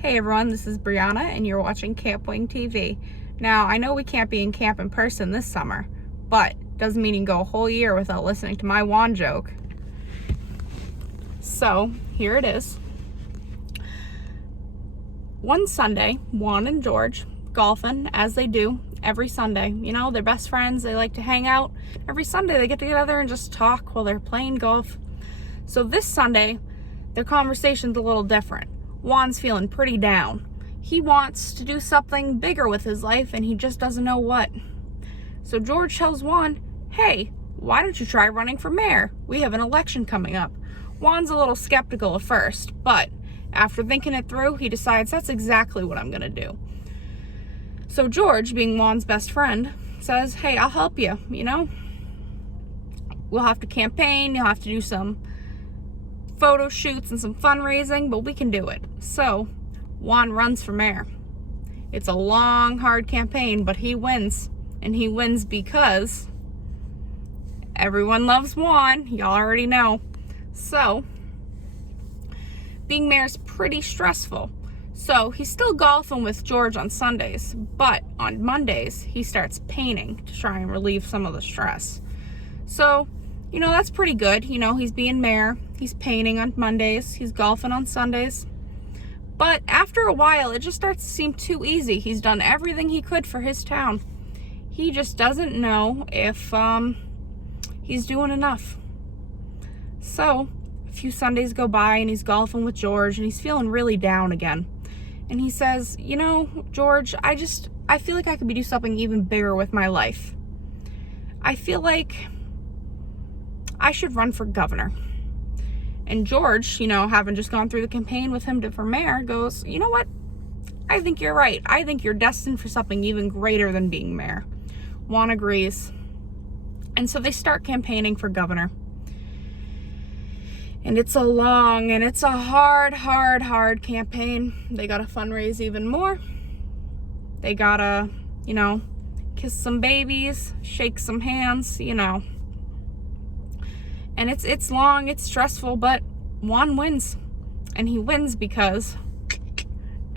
Hey everyone, this is Brianna and you're watching Camp Wing TV. Now, I know we can't be in camp in person this summer, but doesn't mean you can go a whole year without listening to my Juan joke. So, here it is. One Sunday, Juan and George golfing, as they do every Sunday. You know, they're best friends, they like to hang out. Every Sunday they get together and just talk while they're playing golf. So this Sunday, their conversation's a little different. Juan's feeling pretty down. He wants to do something bigger with his life and he just doesn't know what. So George tells Juan, hey, why don't you try running for mayor? We have an election coming up. Juan's a little skeptical at first, but after thinking it through, he decides that's exactly what I'm gonna do. So George, being Juan's best friend, says, hey, I'll help you, you know? We'll have to campaign, you'll have to do some photo shoots and some fundraising, but we can do it. So Juan runs for mayor. It's a long, hard campaign, but he wins. And he wins because everyone loves Juan. You already know. So being mayor's pretty stressful. So he's still golfing with George on Sundays, but on Mondays he starts painting to try and relieve some of the stress. So, you know, that's pretty good. You know, he's being mayor, he's painting on Mondays, he's golfing on Sundays. But after a while, it just starts to seem too easy. He's done everything he could for his town. He just doesn't know if he's doing enough. So, a few Sundays go by and he's golfing with George and he's feeling really down again. And he says, you know, George, I feel like I could do something even bigger with my life. I feel like I should run for governor. And George, you know, having just gone through the campaign with him for mayor, goes, you know what? I think you're right. I think you're destined for something even greater than being mayor. Juan agrees. And so they start campaigning for governor. And it's a long and it's a hard campaign. They gotta fundraise even more. They gotta, you know, kiss some babies, shake some hands, you know. And it's long, it's stressful, but Juan wins. And he wins because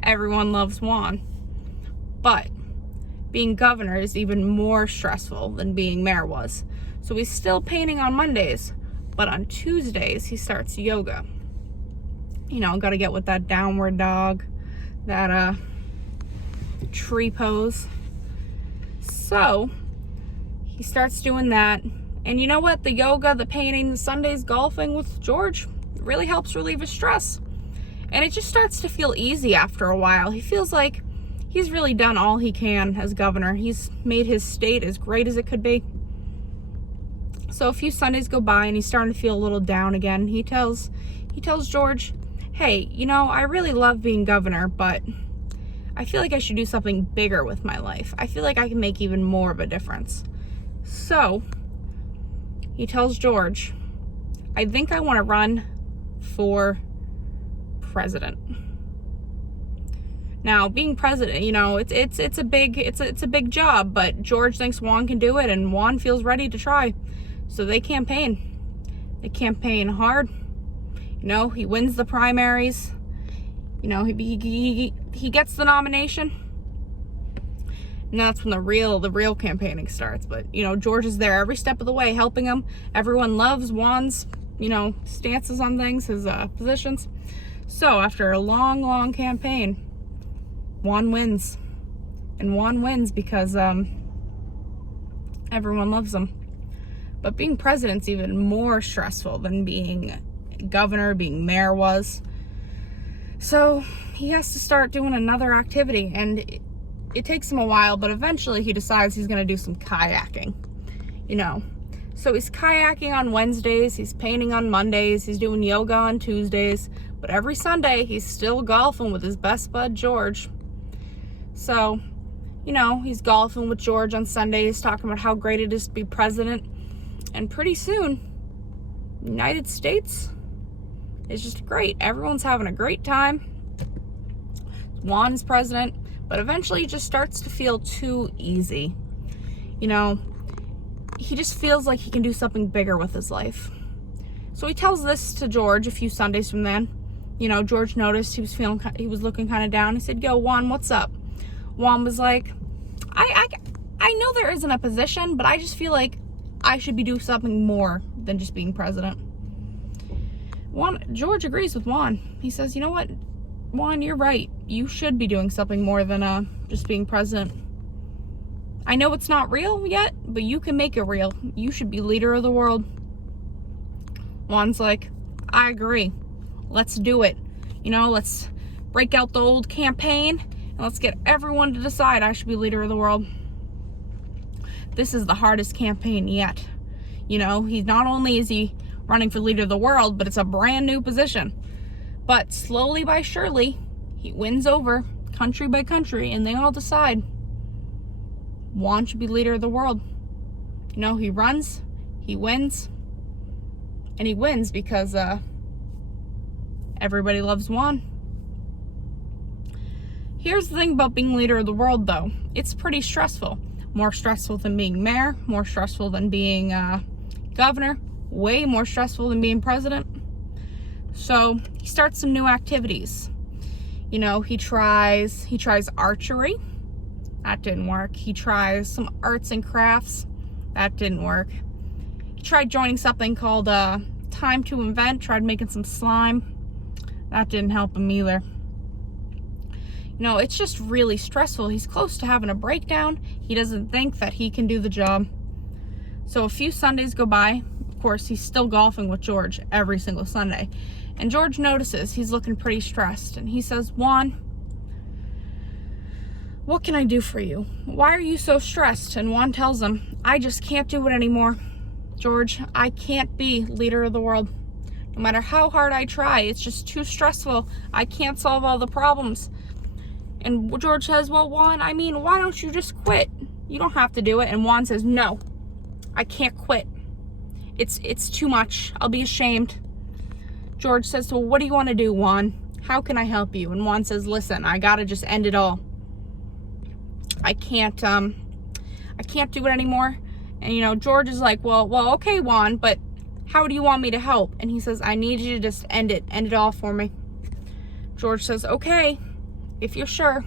everyone loves Juan. But being governor is even more stressful than being mayor was. So he's still painting on Mondays, but on Tuesdays he starts yoga. You know, gotta get with that downward dog, that tree pose. So he starts doing that. And you know what? The yoga, the painting, the Sundays golfing with George really helps relieve his stress. And it just starts to feel easy after a while. He feels like he's really done all he can as governor. He's made his state as great as it could be. So a few Sundays go by and he's starting to feel a little down again. He tells George, hey, you know, I really love being governor, but I feel like I should do something bigger with my life. I feel like I can make even more of a difference. So he tells George, I think I want to run for president. Now, being president, you know, it's a big job, but George thinks Juan can do it and Juan feels ready to try. So they campaign. They campaign hard. You know, he wins the primaries. You know, he gets the nomination. And that's when the real campaigning starts. But, you know, George is there every step of the way helping him. Everyone loves Juan's, you know, stances on things, his positions. So after a long campaign, Juan wins. And Juan wins because everyone loves him. But being president's even more stressful than being governor, being mayor was. So he has to start doing another activity. And it takes him a while, but eventually he decides he's going to do some kayaking, you know. So he's kayaking on Wednesdays, he's painting on Mondays, he's doing yoga on Tuesdays, but every Sunday he's still golfing with his best bud, George. So, you know, he's golfing with George on Sundays, talking about how great it is to be president. And pretty soon, United States is just great. Everyone's having a great time. Juan is president. But eventually it just starts to feel too easy. You know, he just feels like he can do something bigger with his life. So he tells this to George a few Sundays from then. George noticed he was looking kind of down. He said, "Yo, Juan, what's up?" Juan was like, I know there isn't a position, but I just feel like I should be doing something more than just being president. George agrees with Juan. He says, "You know what, Juan, you're right. You should be doing something more than just being president. I know it's not real yet, but you can make it real. You should be leader of the world." Juan's like, "I agree. Let's do it. Let's break out the old campaign and let's get everyone to decide I should be leader of the world." This is the hardest campaign yet. He's not only is he running for leader of the world, but it's a brand new position. But slowly by surely, he wins over country by country, and they all decide Juan should be leader of the world. He runs, he wins, and he wins because everybody loves Juan. Here's the thing about being leader of the world, though. It's pretty stressful. More stressful than being mayor, more stressful than being governor, way more stressful than being president. So he starts some new activities. He tries archery. That didn't work. He tries some arts and crafts. That didn't work. He tried joining something called Time to Invent, tried making some slime. That didn't help him either. It's just really stressful. He's close to having a breakdown. He doesn't think that he can do the job. So a few Sundays go by. Of course, he's still golfing with George every single Sunday. And George notices he's looking pretty stressed. And he says, "Juan, what can I do for you? Why are you so stressed?" And Juan tells him, "I just can't do it anymore. George, I can't be leader of the world. No matter how hard I try, it's just too stressful. I can't solve all the problems." And George says, "Well, Juan, why don't you just quit? You don't have to do it." And Juan says, "No, I can't quit. It's too much. I'll be ashamed." George says, "Well, what do you want to do, Juan? How can I help you?" And Juan says, "Listen, I gotta just end it all. I can't do it anymore." And George is like, well, okay, Juan, but how do you want me to help?" And he says, "I need you to just end it all for me." George says, "Okay, if you're sure."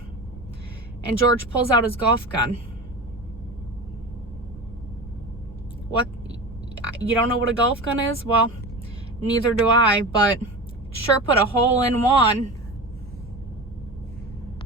And George pulls out his golf gun. What? You don't know what a golf gun is? Well, neither do I, but sure put a hole in Juan